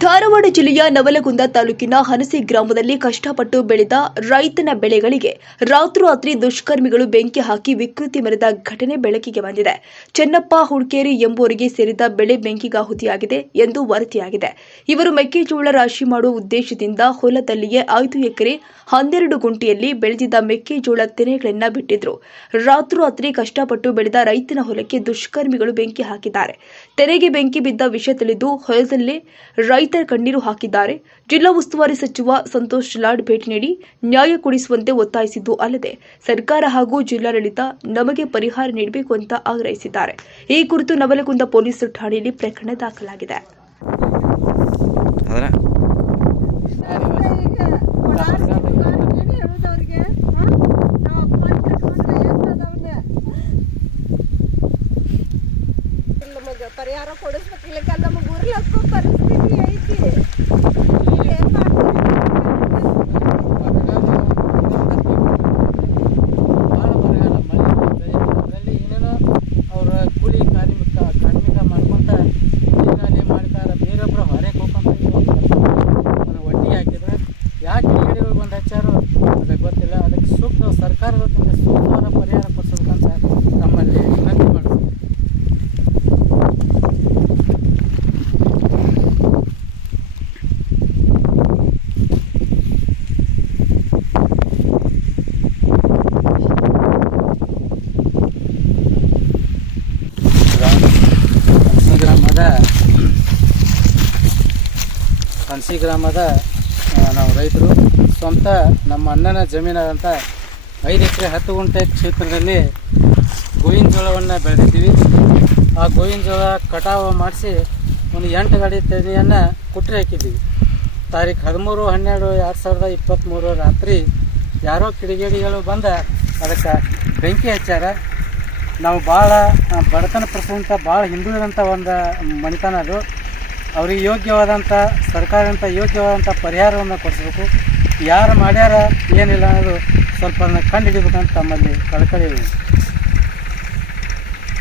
ಧಾರವಾಡ ಜಿಲ್ಲೆಯ ನವಲಗುಂದ ತಾಲೂಕಿನ ಹನಸಿ ಗ್ರಾಮದಲ್ಲಿ ಕಷ್ಟಪಟ್ಟು ಬೆಳೆದ ರೈತನ ಬೆಳೆಗಳಿಗೆ ರಾತ್ರೋರಾತ್ರಿ ದುಷ್ಕರ್ಮಿಗಳು ಬೆಂಕಿ ಹಾಕಿ ವಿಕೃತಿ ಮೆರೆದ ಘಟನೆ ಬೆಳಕಿಗೆ ಬಂದಿದೆ. ಚೆನ್ನಪ್ಪ ಹುಡ್ಕೇರಿ ಎಂಬುವರಿಗೆ ಸೇರಿದ ಬೆಳೆ ಬೆಂಕಿಗಾಹುತಿಯಾಗಿದೆ ಎಂದು ವರದಿಯಾಗಿದೆ. ಇವರು ಮೆಕ್ಕೆಜೋಳ ರಾಶಿ ಮಾಡುವ ಉದ್ದೇಶದಿಂದ ಹೊಲದಲ್ಲಿಯೇ 5 ಎಕರೆ 12 ಗುಂಟೆಯಲ್ಲಿ ಬೆಳೆದಿದ್ದ ಮೆಕ್ಕೆಜೋಳ ತೆನೆಗಳನ್ನು ಬಿಟ್ಟಿದ್ರು. ರಾತ್ರೋರಾತ್ರಿ ಕಷ್ಟಪಟ್ಟು ಬೆಳೆದ ರೈತನ ಹೊಲಕ್ಕೆ ದುಷ್ಕರ್ಮಿಗಳು ಬೆಂಕಿ ಹಾಕಿದ್ದಾರೆ. ತೆನೆಗೆ ಬೆಂಕಿ ಬಿದ್ದ ವಿಷಯ ತಿಳಿದು ಹೊಲದಲ್ಲೇ ರೈತರ ಕಣ್ಣೀರು ಹಾಕಿದ್ದಾರೆ. ಜಿಲ್ಲಾ ಉಸ್ತುವಾರಿ ಸಚಿವ ಸಂತೋಷ್ ಲಾಡ್ ಭೇಟಿ ನೀಡಿ ನ್ಯಾಯ ಕೊಡಿಸುವಂತೆ ಒತ್ತಾಯಿಸಿದ್ದು ಅಲ್ಲದೆ ಸರ್ಕಾರ ಹಾಗೂ ಜಿಲ್ಲಾಡಳಿತ ನಮಗೆ ಪರಿಹಾರ ನೀಡಬೇಕು ಅಂತ ಆಗ್ರಹಿಸಿದ್ದಾರೆ. ಈ ಕುರಿತು ನವಲಗುಂದ ಪೊಲೀಸ್ ಠಾಣೆಯಲ್ಲಿ ಪ್ರಕರಣ ದಾಖಲಾಗಿದೆ. ಪರಿಹಾರ ಕೊಡಿಸ್ಬೇಕಿಲ್ಲ, ನಮಗೆ ಉರ್ಲಕ್ಕೂ ಪರಿಸ್ಥಿತಿ ಐತಿ. ಏನು ಏನೇನೋ ಅವ್ರ ಕೂಲಿ ಕಾರ್ಮಿಕ ಮಾಡ್ಕೊಂತ ನೀರಿನಲ್ಲಿ ಮಾಡ್ತಾರೆ, ಬೇರೊಬ್ಬರ ಹೊರಗೆ ಹೋಗ್ಕೊಂತ ಒಟ್ಟಿಗೆ ಹಾಕಿದ್ರೆ ಯಾಕೆ ಕಿಡಿಗೇಡಿಗಳು ಬಂದು ಹಚ್ಚಾರೋ ಅದಕ್ಕೆ ಗೊತ್ತಿಲ್ಲ. ಅದಕ್ಕೆ ಸೂಕ್ತ ಸರ್ಕಾರದ ಸೂಕ್ತವಾದ ಪರಿಹಾರ ಕೊಡಿಸ್ಬೇಕಂತ ನಮ್ಮಲ್ಲಿ ವಿನಂತಿ ಮಾಡ್ತೀವಿ. ಹನಸಿ ಗ್ರಾಮದ ನಾವು ರೈತರು ಸ್ವಂತ ನಮ್ಮ ಅಣ್ಣನ ಜಮೀನಾದಂಥ 5 ಎಕರೆ 10 ಗುಂಟೆ ಕ್ಷೇತ್ರದಲ್ಲಿ ಗೋವಿನ ಜೋಳವನ್ನು ಬೆಳೆದಿದ್ದೀವಿ. ಆ ಗೋವಿನ ಜೋಳ ಕಟಾವು ಮಾಡಿಸಿ ಒಂದು 8 ಗಾಡಿ ತೆನೆಯನ್ನು ಕುಟ್ರಿ ಹಾಕಿದ್ದೀವಿ. ತಾರೀಖು 13/12/2023 ರಾತ್ರಿ ಯಾರೋ ಕಿಡಿಗೇಡಿಗಳು ಬಂದ ಅದಕ್ಕೆ ಬೆಂಕಿ ಹಚ್ಚಾರ. ನಾವು ಭಾಳ ಬಡತನ ಪ್ರಸಂತ ಭಾಳ ಹಿಂದುಳಿದಂಥ ಒಂದು ಮನೆತನ ಅದು. ಅವ್ರಿಗೆ ಯೋಗ್ಯವಾದಂಥ ಸರ್ಕಾರದಂಥ ಯೋಗ್ಯವಾದಂಥ ಪರಿಹಾರವನ್ನು ಕೊಡಿಸ್ಬೇಕು. ಯಾರು ಮಾಡ್ಯಾರ ಏನಿಲ್ಲ ಅನ್ನೋದು ಸ್ವಲ್ಪ ಕಂಡು ಹಿಡಿಬೇಕಂತ ತಮ್ಮಲ್ಲಿ ಕಳಕಳಿ